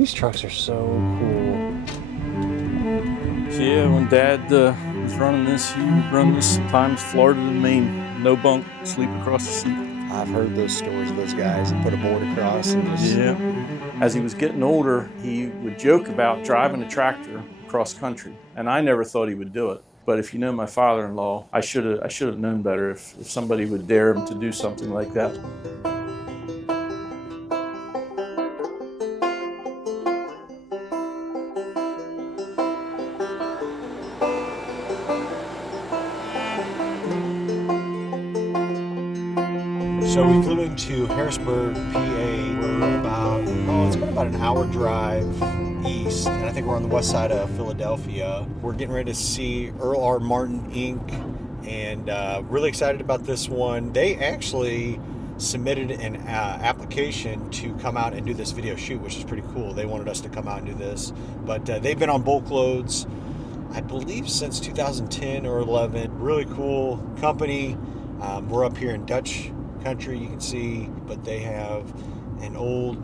These trucks are so cool. So yeah, when Dad was running this, he would run this sometimes Florida to Maine. No bunk, sleep across the seat. I've heard those stories of those guys that put a board across and just... Yeah. As he was getting older, he would joke about driving a tractor cross country, and I never thought he would do it. But if you know my father-in-law, I should have known better if somebody would dare him to do something like that. So we flew into Harrisburg, PA. We're it's been about an hour drive east, and I think we're on the west side of Philadelphia. We're getting ready to see Earl R. Martin Inc., and really excited about this one. They actually submitted an application to come out and do this video shoot, which is pretty cool. They wanted us to come out and do this, but they've been on BulkLoads, I believe, since 2010 or 11. Really cool company. We're up here in Dutch country, you can see, but they have an old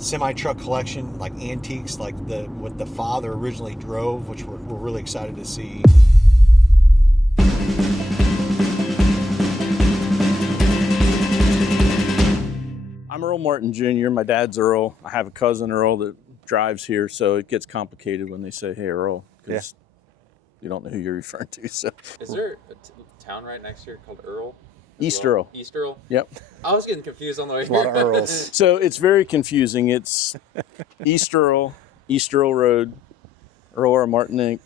semi-truck collection, like antiques, like what the father originally drove, which we're really excited to see. I'm Earl Martin Jr. My dad's Earl. I have a cousin Earl that drives here, so it gets complicated when they say, "Hey, Earl," because you don't know who you're referring to. So, is there a town right next here called Earl? East Earl. East Earl? Yep. I was getting confused on the way here. A lot of Earls. So it's very confusing. It's East Earl Road, Earl R. Martin Inc.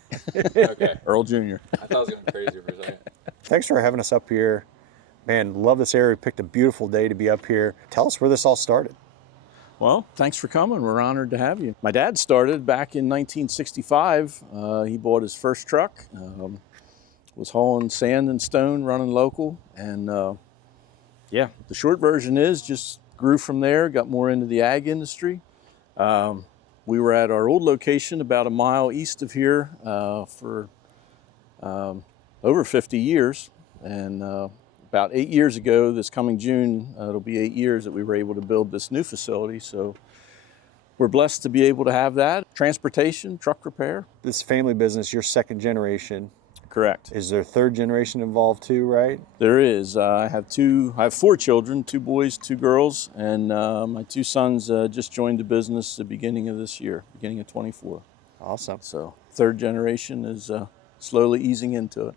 Okay. Earl Jr. I thought I was going crazy for a second. Thanks for having us up here. Man, love this area. We picked a beautiful day to be up here. Tell us where this all started. Well, thanks for coming. We're honored to have you. My dad started back in 1965. He bought his first truck. Was hauling sand and stone, running local, and yeah, the short version is just grew from there, got more into the ag industry. We were at our old location about a mile east of here for over 50 years, and about 8 years ago, this coming June, it'll be 8 years that we were able to build this new facility, so we're blessed to be able to have that. Transportation, truck repair. This family business, you're second generation. Correct. Is there third generation involved too, right? There is. I have 4 children, 2 boys, 2 girls, and my 2 sons just joined the business the beginning of this year, beginning of 24. Awesome. So third generation is slowly easing into it.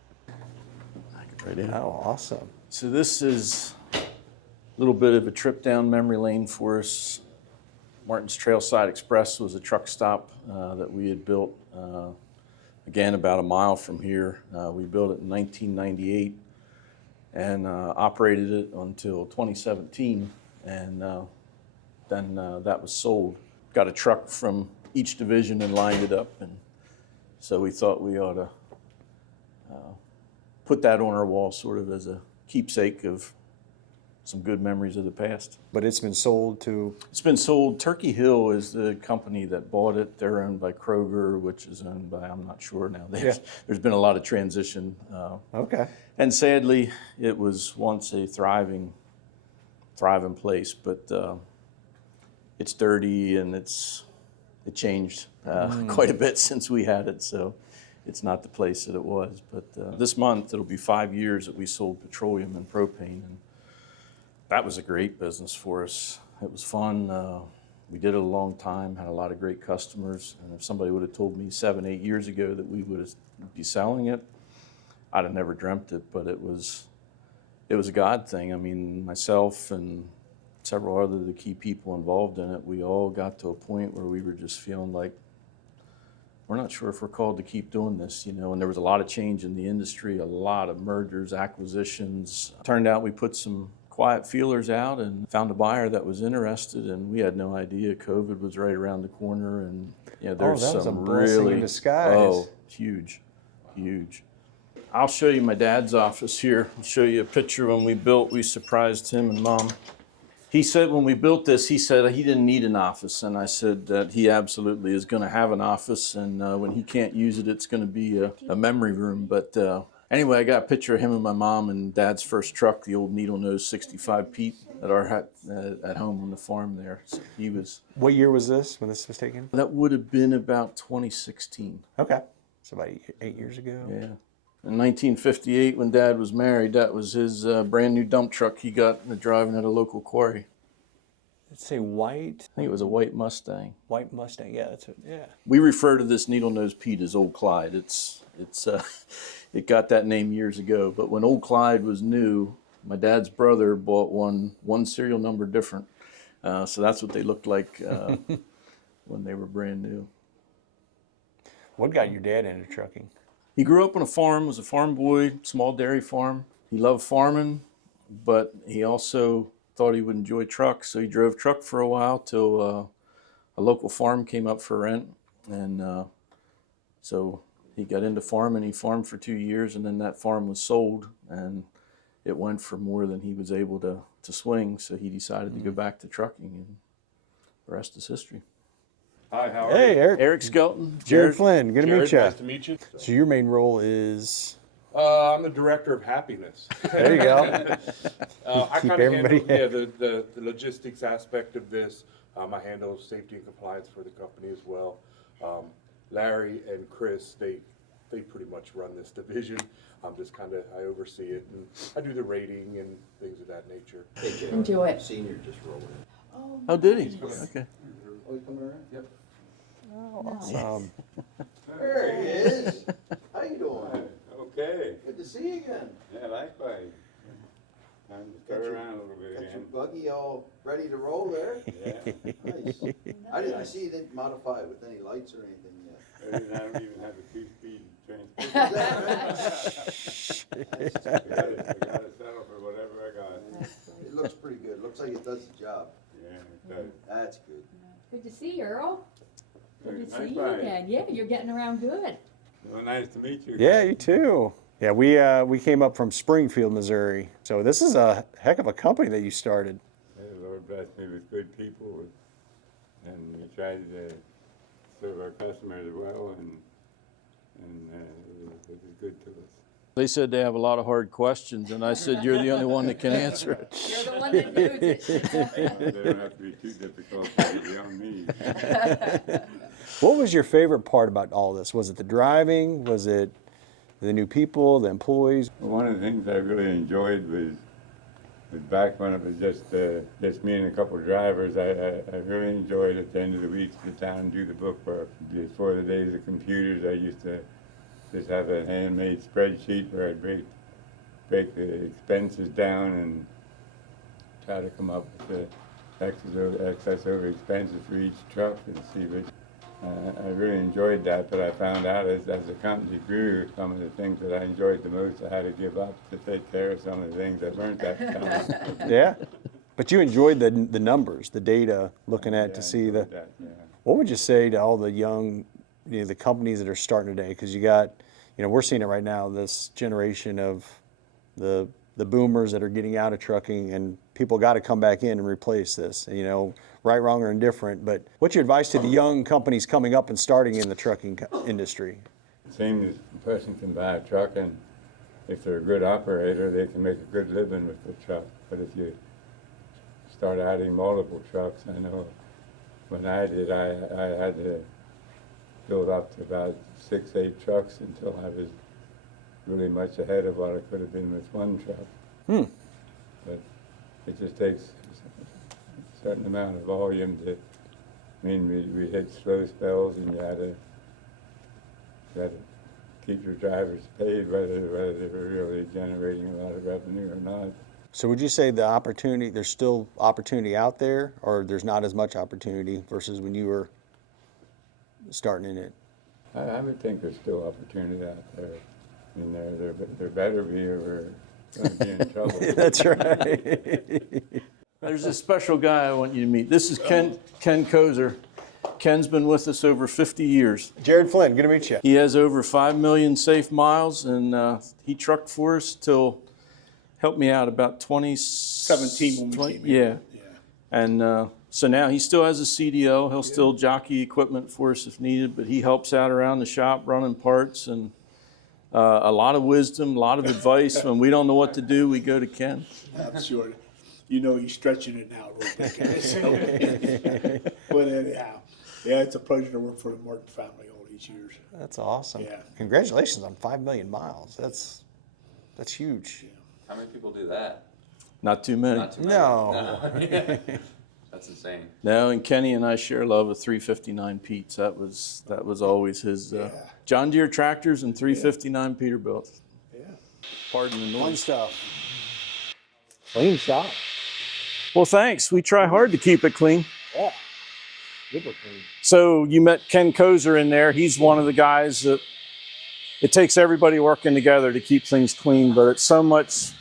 Right in. Oh, awesome. So this is a little bit of a trip down memory lane for us. Martin's Trailside Express was a truck stop that we had built again, about a mile from here. We built it in 1998 and operated it until 2017, and then that was sold. Got a truck from each division and lined it up, and so we thought we ought to put that on our wall sort of as a keepsake of some good memories of the past. But it's been sold to? It's been sold. Turkey Hill is the company that bought it. They're owned by Kroger, which is owned by, I'm not sure now. There's been a lot of transition. Okay. And sadly, it was once a thriving place, but it's dirty and it changed quite a bit since we had it, so it's not the place that it was. But this month, it'll be 5 years that we sold petroleum and propane, and that was a great business for us. It was fun. We did it a long time, had a lot of great customers. And if somebody would have told me 7, 8 years ago that we would be selling it, I'd have never dreamt it, but it was a God thing. I mean, myself and several other the key people involved in it, we all got to a point where we were just feeling like we're not sure if we're called to keep doing this, and there was a lot of change in the industry, a lot of mergers, acquisitions. Turned out we put some quiet feelers out and found a buyer that was interested, and we had no idea COVID was right around the corner, and there's that was some a blessing in disguise. Huge. I'll show you my dad's office here. I'll show you a picture when we surprised him and Mom. He said when we built this, he said he didn't need an office, and I said that he absolutely is going to have an office, and when he can't use it, it's going to be a memory room. But Anyway, I got a picture of him and my mom and Dad's first truck, the old needle nose 65 Pete at home on the farm there. So he was. What year was this when this was taken? That would have been about 2016. Okay. So about 8 years ago. Yeah. In 1958, when Dad was married, that was his brand new dump truck he got driving at a local quarry. Let's say white. I think it was a white Mustang. White Mustang. Yeah, that's it. Yeah. We refer to this needle nose Pete as Old Clyde. It got that name years ago. But when Old Clyde was new, my dad's brother bought one serial number different. So that's what they looked like when they were brand new. What got your dad into trucking? He grew up on a farm, was a farm boy, small dairy farm. He loved farming, but he also thought he would enjoy trucks. So he drove truck for a while till a local farm came up for rent. And so he got into farming. He farmed for 2 years, and then that farm was sold, and it went for more than he was able to swing. So he decided to go back to trucking, and the rest is history. Hi, how are Hey, you? Eric. Eric Skelton. Jared Flynn. Good to meet you. Nice to meet you. So your main role is. I'm the director of happiness. There you go. I Keep kind of everybody handle the logistics aspect of this. I handle safety and compliance for the company as well. Larry and Chris, they pretty much run this division. I'm just I oversee it, and I do the rating and things of that nature. Enjoy it. Senior just rolled in. Oh, did he? Okay. Oh, you coming around? Yep. Awesome. There he is. How you doing? Okay. Good to see you again. Yeah, likewise. Time to Got start your- around a little bit Got your again. buggy all ready to roll there? Yeah. Nice. I see you didn't modify it with any lights or anything yet. I don't even have a 2-speed transmission. Is that right? I got to settle for whatever I got. It looks pretty good. Looks like it does the job. Yeah, it does. That's good. Good to see you, Earl. Good to see you Likewise. again. Yeah, you're getting around good. Well, nice to meet you. Yeah, you too. Yeah, we came up from Springfield, Missouri. So this is a heck of a company that you started. Yeah, the Lord blessed me with good people, and we tried to serve our customers well, and it was good to us. They said they have a lot of hard questions, and I said, you're the only one that can answer it. You're the one that knows it. They don't have to be too difficult to be beyond me. What was your favorite part about all this? Was it the driving? Was it the new people, the employees? Well, one of the things I really enjoyed was back when it was just me and a couple of drivers. I really enjoyed at the end of the week to sit down and do the bookwork. Before the days of computers, I used to just have a handmade spreadsheet where I'd break the expenses down and try to come up with the excess over expenses for each truck and see which. I really enjoyed that, but I found out as the company grew, some of the things that I enjoyed the most, I had to give up to take care of some of the things that weren't that fun. Yeah. But you enjoyed the numbers, the data, looking at Yeah, to I see enjoyed that, yeah. What would you say to all the young, the companies that are starting today? Because you got, we're seeing it right now, this generation of the boomers that are getting out of trucking, and people got to come back in and replace this, right, wrong, or indifferent. But what's your advice to the young companies coming up and starting in the trucking industry? Same as a person can buy a truck, and if they're a good operator, they can make a good living with the truck. But if you start adding multiple trucks, I know when I did, I had to build up to about 6, 8 trucks until I was really much ahead of what I could have been with one truck. But it just takes a certain amount of volume to, we hit slow spells, and you had to keep your drivers paid whether they were really generating a lot of revenue or not. So would you say there's still opportunity out there, or there's not as much opportunity versus when you were starting in it? I would think there's still opportunity out there. There better be, or we're going to be in trouble. That's right. There's a special guy I want you to meet. This is Ken Kozer. Ken's been with us over 50 years. Jared Flynn, good to meet you. He has over 5 million safe miles, and he trucked for us till, help me out, about 17 when we came in. Yeah. And so now he still has a CDL. He'll still jockey equipment for us if needed, but he helps out around the shop running parts, and A lot of wisdom, a lot of advice. When we don't know what to do, we go to Ken. I'm sure. You know he's stretching it now a little bit, guys. So. But anyhow, yeah, it's a pleasure to work for the Martin family all these years. That's awesome. Yeah. Congratulations on 5 million miles. That's huge. How many people do that? Not too many. Not too many. No. That's insane. No, and Kenny and I share love of 359 Pete's. That was always his John Deere tractors and 359 Peterbilt. Yeah. Pardon the Fun noise. stuff. Clean shop. Well, thanks. We try hard to keep it clean. Yeah. Super clean. So you met Ken Kozer in there. He's one of the guys that it takes everybody working together to keep things clean, but it's so much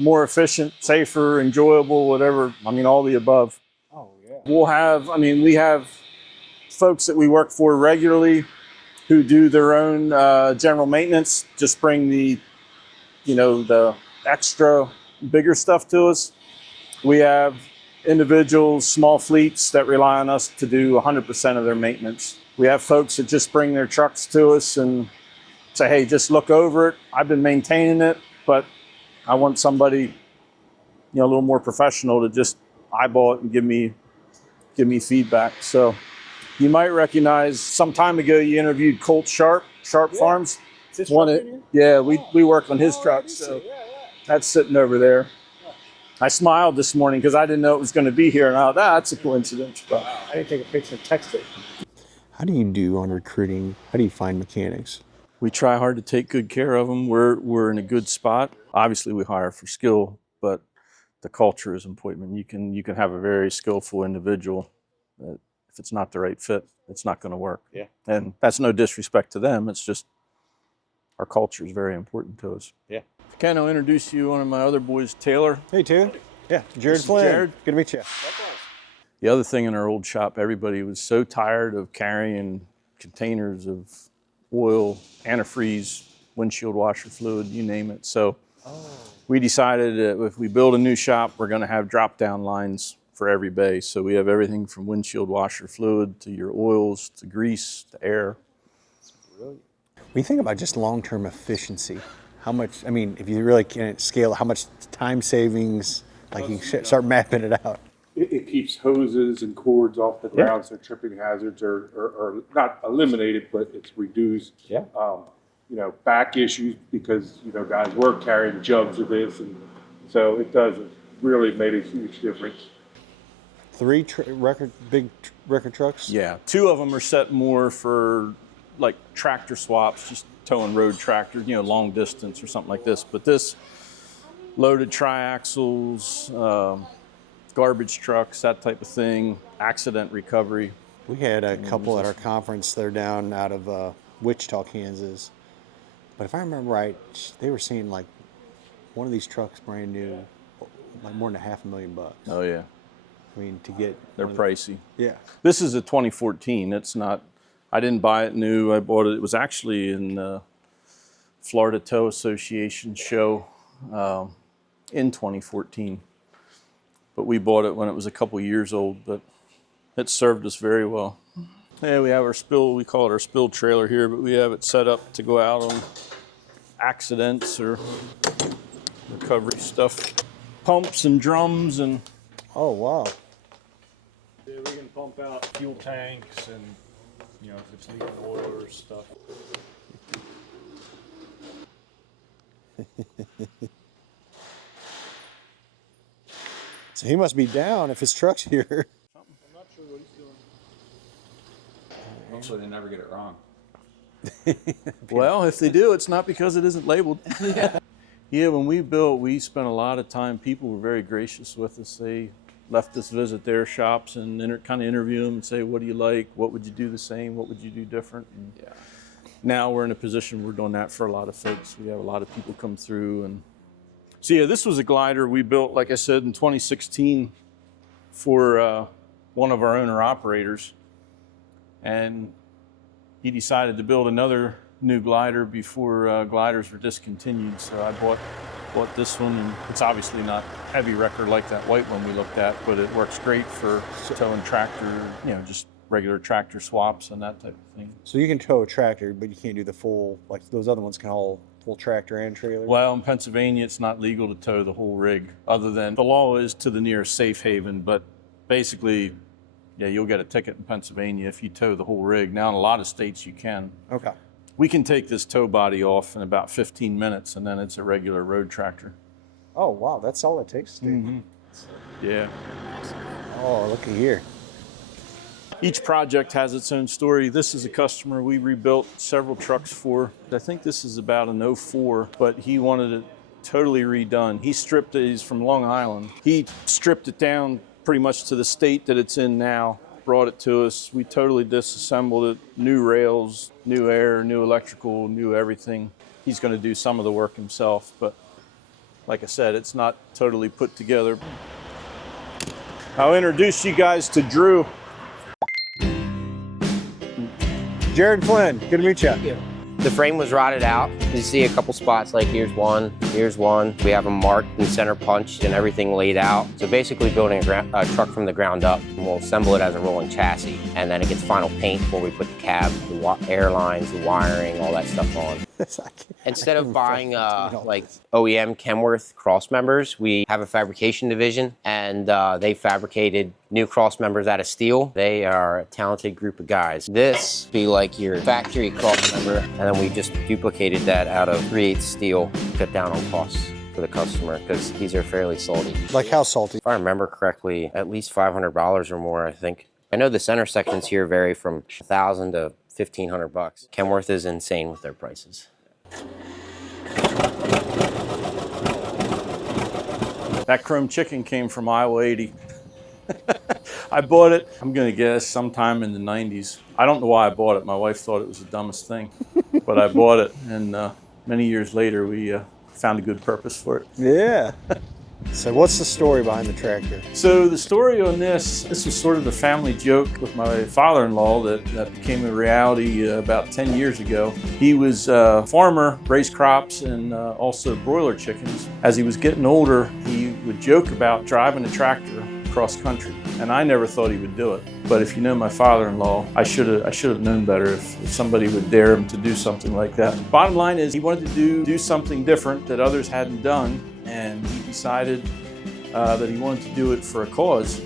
more efficient, safer, enjoyable, whatever. I mean, all the above. Oh, yeah. We have folks that we work for regularly who do their own general maintenance, just bring the extra bigger stuff to us. We have individuals, small fleets that rely on us to do 100% of their maintenance. We have folks that just bring their trucks to us and say, hey, just look over it. I've been maintaining it, but I want somebody, a little more professional to just eyeball it and give me feedback. So you might recognize some time ago you interviewed Colt Sharp Farms. Is this One truck of- in here? yeah, we work on his truck, I so see. Yeah. that's sitting over there. I smiled this morning because I didn't know it was going to be here, and I thought, that's a coincidence. But I didn't take a picture and text it. How do you do on recruiting? How do you find mechanics? we try hard to take good care of them. We're in a good spot. Obviously, we hire for skill, but the culture is important. You can have a very skillful individual that if it's not the right fit, it's not going to work. Yeah. And that's no disrespect to them. It's just our culture is very important to us. Yeah. Ken, I'll introduce you one of my other boys, Taylor. Hey, Taylor. Yeah, Jared This is Flynn. Jared. Good to meet you. The other thing in our old shop, everybody was so tired of carrying containers of oil, antifreeze, windshield washer fluid, you name it. So we decided that if we build a new shop, we're going to have drop-down lines for every bay. So we have everything from windshield washer fluid to your oils to grease to air. When you think about just long-term efficiency, how much, I mean, if you really can't scale, how much time savings, like you start mapping it out. It keeps hoses and cords off the ground, so tripping hazards are not eliminated, but it's reduced. Yeah. Back issues because, guys were carrying jugs of this, and so it does really made a huge difference. Three big record trucks? Yeah, 2 of them are set more for like tractor swaps, just towing road tractors, long distance or something like this. But this loaded triaxles, garbage trucks, that type of thing, accident recovery. We had a couple at our conference. They're down out of Wichita, Kansas. But if I remember right, they were seeing like one of these trucks brand new, like more than $500,000. Oh yeah, I mean, to get they're pricey. Yeah. This is a 2014. It's not. I didn't buy it new. I bought it. It was actually in the Florida Tow Association show in 2014. But we bought it when it was a couple years old. But it served us very well. Yeah, we have our spill. We call it our spill trailer here, but we have it set up to go out on accidents or recovery stuff. Pumps and drums and. Oh, wow. Yeah, we can pump out fuel tanks and, if it's leaking oil or stuff. So he must be down if his truck's here. I'm not sure what he's doing. Hopefully they never get it wrong. Well, if they do, it's not because it isn't labeled. Yeah, when we built, we spent a lot of time. People were very gracious with us. They left us visit their shops and kind of interview them and say, what do you like? What would you do the same? What would you do different? And now we're in a position we're doing that for a lot of folks. We have a lot of people come through. And so, yeah, this was a glider we built, like I said, in 2016 for one of our owner-operators. And he decided to build another new glider before gliders were discontinued. So I bought this one, and it's obviously not heavy wrecker like that white one we looked at, but it works great for towing tractor, just regular tractor swaps and that type of thing. So you can tow a tractor, but you can't do the full, like those other ones can haul full tractor and trailer? Well, in Pennsylvania, it's not legal to tow the whole rig, other than the law is to the nearest safe haven. But basically, yeah, you'll get a ticket in Pennsylvania if you tow the whole rig. Now, in a lot of states, you can. Okay. We can take this tow body off in about 15 minutes, and then it's a regular road tractor. Oh, wow, that's all it takes, Steve. Mm-hmm. Yeah. Oh, look at here. Each project has its own story. This is a customer we rebuilt several trucks for. I think this is about an 04, but he wanted it totally redone. He stripped it, he's from Long Island. He stripped it down pretty much to the state that it's in now, brought it to us. We totally disassembled it, new rails, new air, new electrical, new everything. He's gonna do some of the work himself, but like I said, it's not totally put together. I'll introduce you guys to Drew. Jared Flynn, good to meet you. The frame was rotted out. You see a couple spots, like here's one. We have them marked and center punched and everything laid out. So basically building a truck from the ground up. And we'll assemble it as a rolling chassis. And then it gets final paint before we put the cab, the air lines, the wiring, all that stuff on. Instead of buying like OEM Kenworth cross members, we have a fabrication division, and they fabricated new cross members out of steel. They are a talented group of guys. This be like your factory cross member, and then we just duplicated that out of 3/8 steel, cut down on costs for the customer, because these are fairly salty. Like how salty? If I remember correctly, at least $500 or more, I think. I know the center sections here vary from $1,000 to $1,500. Kenworth is insane with their prices. That chrome chicken came from Iowa 80. I bought it, I'm gonna guess, sometime in the 90s. I don't know why I bought it. My wife thought it was the dumbest thing, but I bought it, and many years later, we found a good purpose for it. Yeah. So what's the story behind the tractor? So the story on this was sort of the family joke with my father-in-law that became a reality about 10 years ago. He was a farmer, raised crops, and also broiler chickens. As he was getting older, he would joke about driving a tractor cross country, and I never thought he would do it. But if you know my father-in-law, I should have known better if somebody would dare him to do something like that. Bottom line is, he wanted to do something different that others hadn't done, and he decided that he wanted to do it for a cause.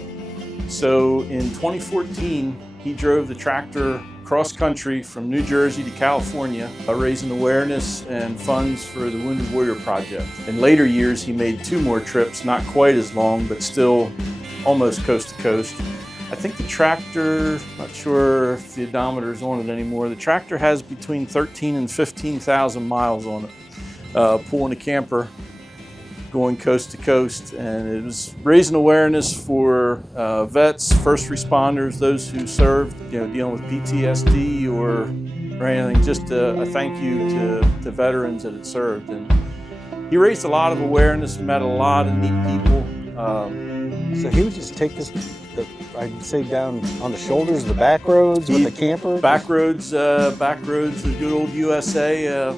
So in 2014, he drove the tractor cross country from New Jersey to California, raising awareness and funds for the Wounded Warrior Project. In later years, he made 2 more trips, not quite as long, but still almost coast to coast. I think the tractor, not sure if the odometer is on it anymore, the tractor has between 13 and 15,000 miles on it, pulling a camper, going coast to coast, and it was raising awareness for vets, first responders, those who served, dealing with PTSD or anything. Just a thank you to veterans that had served. And he raised a lot of awareness, met a lot of neat people. So he would just take this, I'd say, down on the shoulders of the back roads with the camper? Back roads, the good old USA.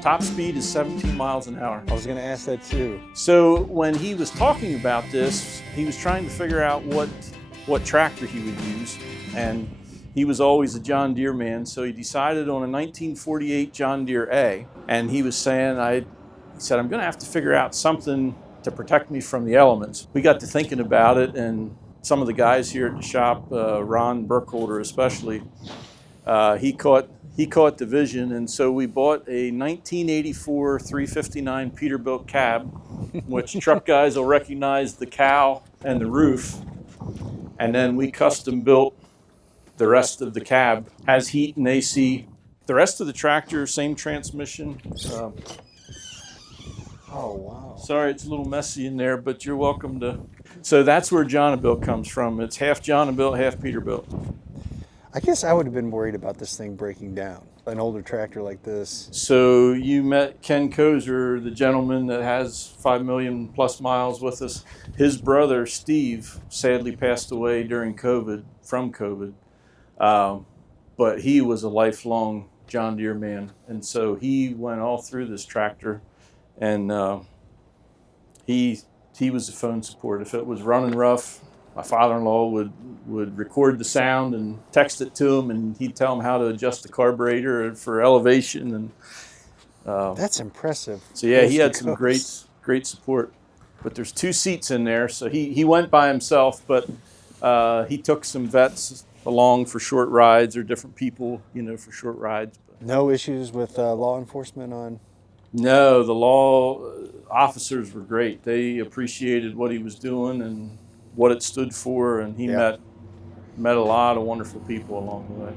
Top speed is 17 miles an hour. I was going to ask that too. So when he was talking about this, he was trying to figure out what tractor he would use, and he was always a John Deere man, so he decided on a 1948 John Deere A, and he was saying, he said, I'm going to have to figure out something to protect me from the elements. We got to thinking about it, and some of the guys here at the shop, Ron Burkholder especially, he caught the vision, and so we bought a 1984 359 Peterbilt cab, which truck guys will recognize the cow and the roof, and then we custom built the rest of the cab. Has heat and AC. The rest of the tractor, same transmission. Oh, wow. Sorry, it's a little messy in there, but you're welcome to. So that's where Jonabilt comes from. It's half Jonabilt, half Peterbilt. I guess I would have been worried about this thing breaking down, an older tractor like this. So you met Ken Kozer, the gentleman that has 5 million plus miles with us. His brother, Steve, sadly passed away during COVID, from COVID. But he was a lifelong John Deere man. And so he went all through this tractor, and he was the phone support. If it was running rough, my father-in-law would record the sound and text it to him, and he'd tell him how to adjust the carburetor for elevation. And That's impressive. so yeah, he Coast had to some coast. great support. But there's 2 seats in there, so he went by himself, but he took some vets along for short rides, or different people, for short rides. But No issues with law enforcement on. no, the law officers were great. They appreciated what he was doing and what it stood for, and he met a lot of wonderful people along the way.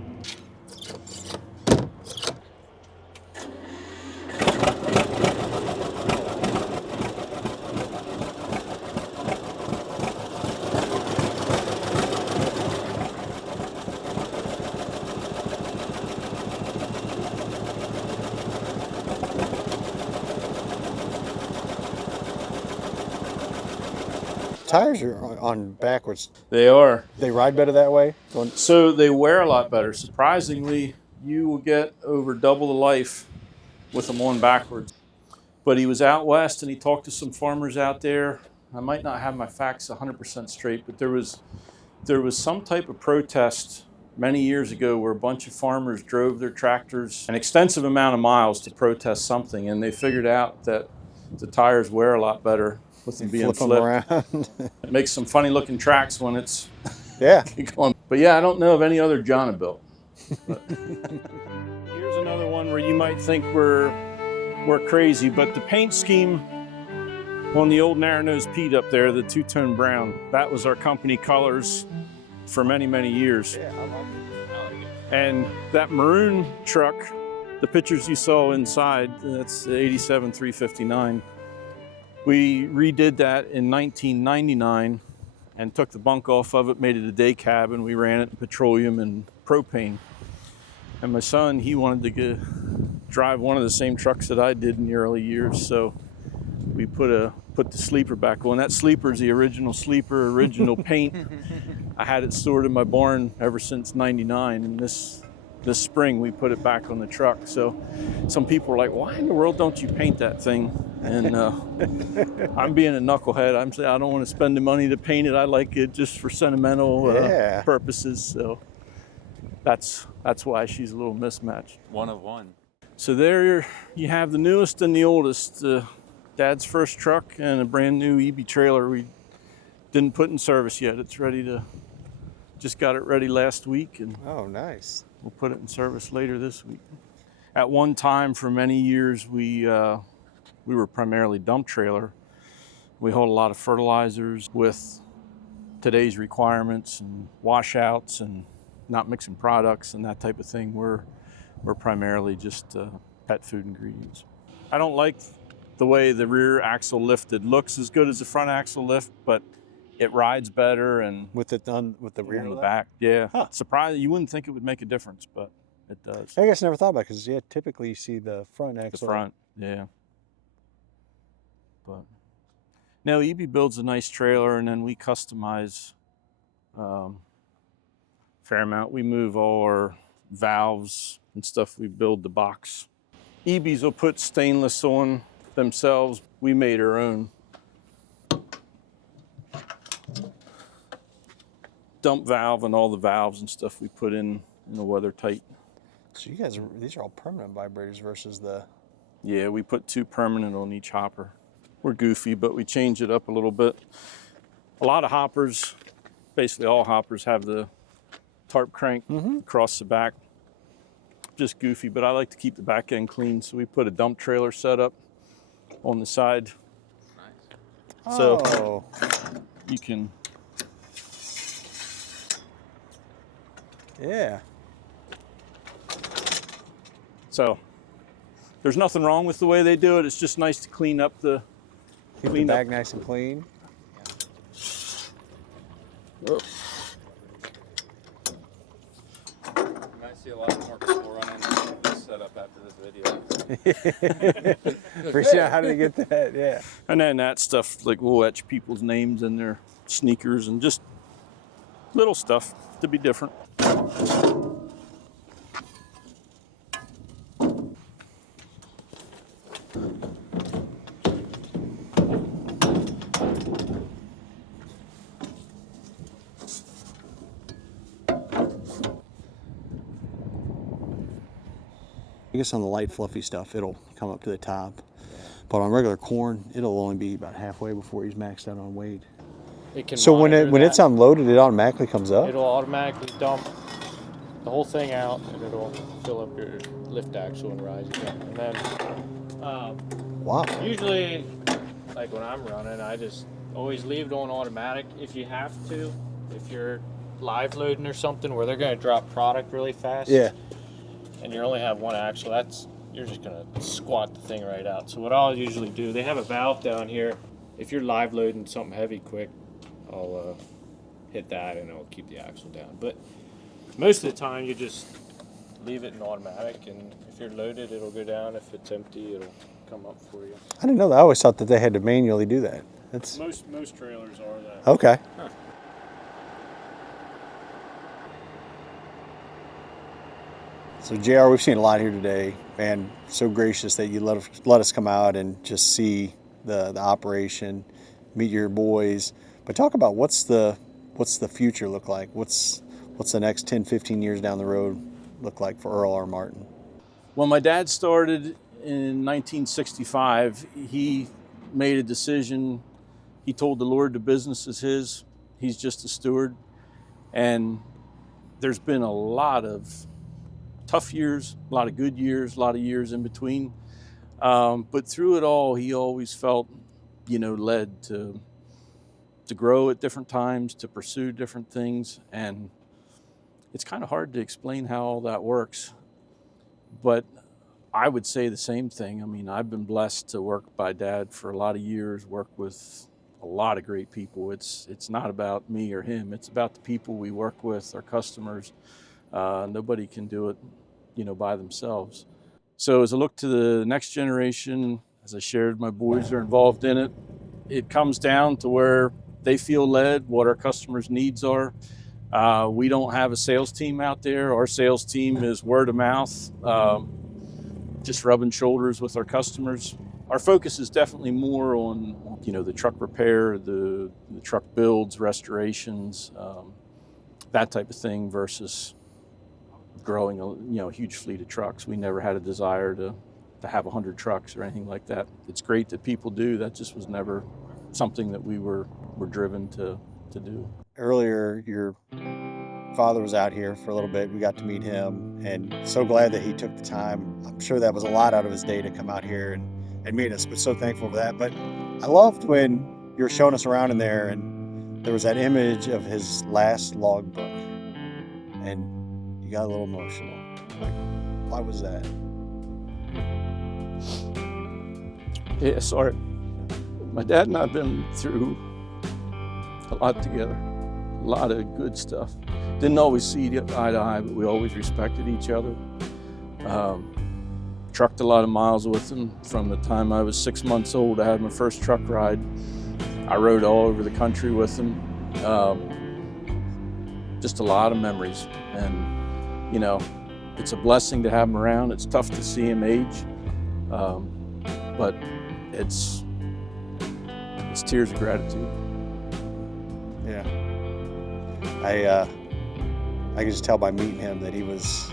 Tires are on backwards. They are. They ride better that way? So they wear a lot better. Surprisingly, you will get over double the life with them on backwards. But he was out west and he talked to some farmers out there. I might not have my facts 100% straight, but there was some type of protest many years ago where a bunch of farmers drove their tractors an extensive amount of miles to protest something, and they figured out that the tires wear a lot better with them being Flip them flipped. around. It makes some funny looking tracks when it's Yeah. going. But yeah, I don't know of any other Jonabuilt. Here's another one where you might think we're crazy, but the paint scheme on the old narrow-nosed Pete up there, the two-tone brown, that was our company colors for many, many years. Yeah, I like it. And that maroon truck, the pictures you saw inside, that's the 87 359. We redid that in 1999 and took the bunk off of it, made it a day cabin. We ran it in petroleum and propane. And my son, he wanted to drive one of the same trucks that I did in the early years, so we put the sleeper back on. That sleeper is the original sleeper, original paint. I had it stored in my barn ever since '99, and this spring we put it back on the truck. So some people are like, why in the world don't you paint that thing? And I'm being a knucklehead. I'm saying I don't want to spend the money to paint it. I like it just for sentimental purposes. So that's why she's a little mismatched. One of one. So there you have the newest and the oldest. Dad's first truck and a brand new EB trailer we didn't put in service yet. It's ready to, just got it ready last week, and Oh, nice. we'll put it in service later this week. At one time, for many years, we were primarily dump trailer. We hauled a lot of fertilizers with today's requirements and washouts and not mixing products and that type of thing. We're primarily just pet food ingredients. I don't like the way the rear axle lifted. Looks as good as the front axle lift, but it rides better and With it done with the rear on the of that? back. Yeah, Huh. surprised you wouldn't think it would make a difference, but it does. I guess I never thought about it because typically you see the front The axle. front, yeah. But no, EB builds a nice trailer, and then we customize fair amount. We move all our valves and stuff. We build the box. EBs will put stainless on themselves. We made our own. Dump valve and all the valves and stuff we put in the weather tight. So you guys, these are all permanent vibrators versus the. Yeah, we put 2 permanent on each hopper. We're goofy, but we change it up a little bit. A lot of hoppers, basically all hoppers, have the tarp crank across the back. Just goofy, but I like to keep the back end clean, so we put a dump trailer setup on the side. Nice. So you can. Yeah. So there's nothing wrong with the way they do it. It's just nice to clean up the. Keep the bag nice and clean. Oh. You might see a lot more people running this setup after this video. Appreciate how did they get that? Yeah. And then that stuff, like we'll etch people's names in their sneakers and just little stuff to be different. I guess on the light fluffy stuff, it'll come up to the top. But on regular corn, it'll only be about halfway before he's maxed out on weight. It can So when monitor it's that. unloaded, it automatically comes up? It'll automatically dump the whole thing out, and it'll fill up your lift axle and rise again. And then, wow. Usually, like when I'm running, I just always leave it on automatic if you have to. If you're live loading or something where they're going to drop product really fast, Yeah. and you only have one axle, you're just going to squat the thing right out. So what I'll usually do, they have a valve down here. If you're live loading something heavy quick, I'll hit that and it'll keep the axle down. But most of the time, you just leave it in automatic, and if you're loaded, it'll go down. If it's empty, it'll come up for you. I didn't know that. I always thought that they had to manually do that. That's Most trailers are that. okay. Huh. So JR, we've seen a lot here today. Man, so gracious that you let us come out and just see the operation, meet your boys. But talk about what's the future look like? What's the next 10, 15 years down the road look like for Earl R. Martin? When my dad started in 1965, he made a decision. He told the Lord the business is his. He's just a steward. And there's been a lot of tough years, a lot of good years, a lot of years in between. But through it all, he always felt, led to grow at different times, to pursue different things. And it's kind of hard to explain how all that works. But I would say the same thing. I mean, I've been blessed to work by Dad for a lot of years, work with a lot of great people. It's not about me or him. It's about the people we work with, our customers. Nobody can do it, by themselves. So as I look to the next generation, as I shared, my boys are involved in it. It comes down to where they feel led, what our customers' needs are. We don't have a sales team out there. Our sales team is word of mouth, just rubbing shoulders with our customers. Our focus is definitely more on, the truck repair, the truck builds, restorations, that type of thing versus growing a huge fleet of trucks. We never had a desire to have 100 trucks or anything like that. It's great that people do. That just was never something that we were driven to do. Earlier, your father was out here for a little bit. We got to meet him, and so glad that he took the time. I'm sure that was a lot out of his day to come out here and meet us, but so thankful for that. But I loved when you were showing us around in there, and there was that image of his last logbook, and you got a little emotional. Like, why was that? Yeah, sorry. My dad and I have been through a lot together, a lot of good stuff. Didn't always see eye to eye, but we always respected each other. Trucked a lot of miles with him. From the time I was 6 months old, I had my first truck ride. I rode all over the country with him. Just a lot of memories. And, it's a blessing to have him around. It's tough to see him age, but it's tears of gratitude. Yeah. I could just tell by meeting him that he was,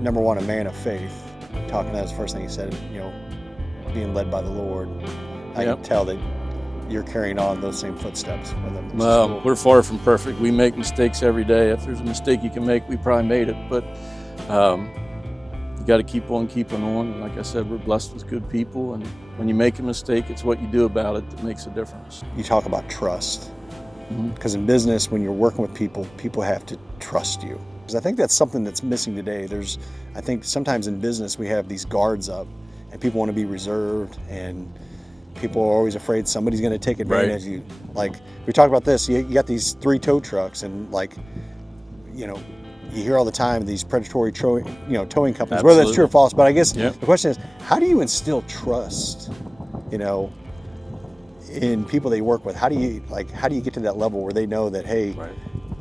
number one, a man of faith. Talking, that was the first thing he said, being led by the Lord. I can tell that you're carrying on those same footsteps with him. Well, we're far from perfect. We make mistakes every day. If there's a mistake you can make, we probably made it. But you got to keep on keeping on. And like I said, we're blessed with good people. And when you make a mistake, it's what you do about it that makes a difference. You talk about trust. Because in business, when you're working with people, people have to trust you. Because I think that's something that's missing today. I think sometimes in business we have these guards up, and people want to be reserved, and people are always afraid somebody's going to take advantage of you. Like we talked about this, you got these 3 tow trucks, and you hear all the time these predatory towing companies. Absolutely. Whether that's true or false, but I guess the question is, how do you instill trust? In people they work with, how do you get to that level where they know that, hey,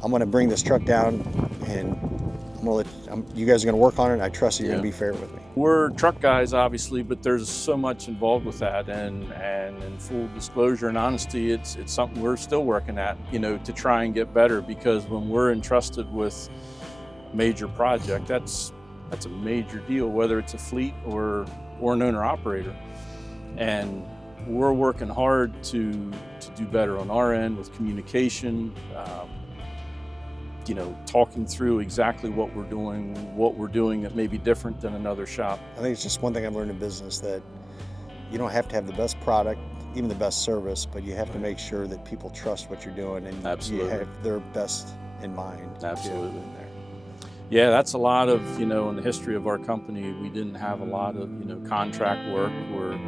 I'm going to bring this truck down, and you guys are going to work on it, and I trust that you're going to be fair with me. We're truck guys, obviously, but there's so much involved with that, and in full disclosure and honesty, it's something we're still working at, to try and get better, because when we're entrusted with a major project, that's That's a major deal, whether it's a fleet or an owner-operator. And we're working hard to do better on our end with communication, you know, talking through exactly what we're doing that may be different than another shop. I think it's just one thing I've learned in business, that you don't have to have the best product, even the best service, but you have to make sure that people trust what you're doing and Absolutely. you have their best in mind. Absolutely. Yeah, that's a lot of, you know, in the history of our company, we didn't have a lot of, you know, contract work or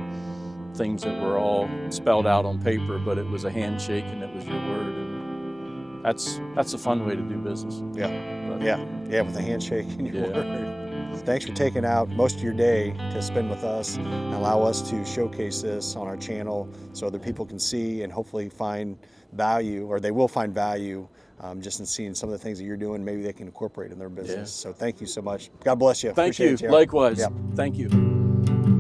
things that were all spelled out on paper, but it was a handshake and it was your word. And that's a fun way to do business. Yeah, with a handshake and your Yeah. word. Thanks for taking out most of your day to spend with us and allow us to showcase this on our channel so other people can see and hopefully find value, or they will find value just in seeing some of the things that you're doing. Maybe they can incorporate in their business. So thank you so much. God bless you. Thank Appreciate you. it, Jared. Likewise. Yep. Thank you.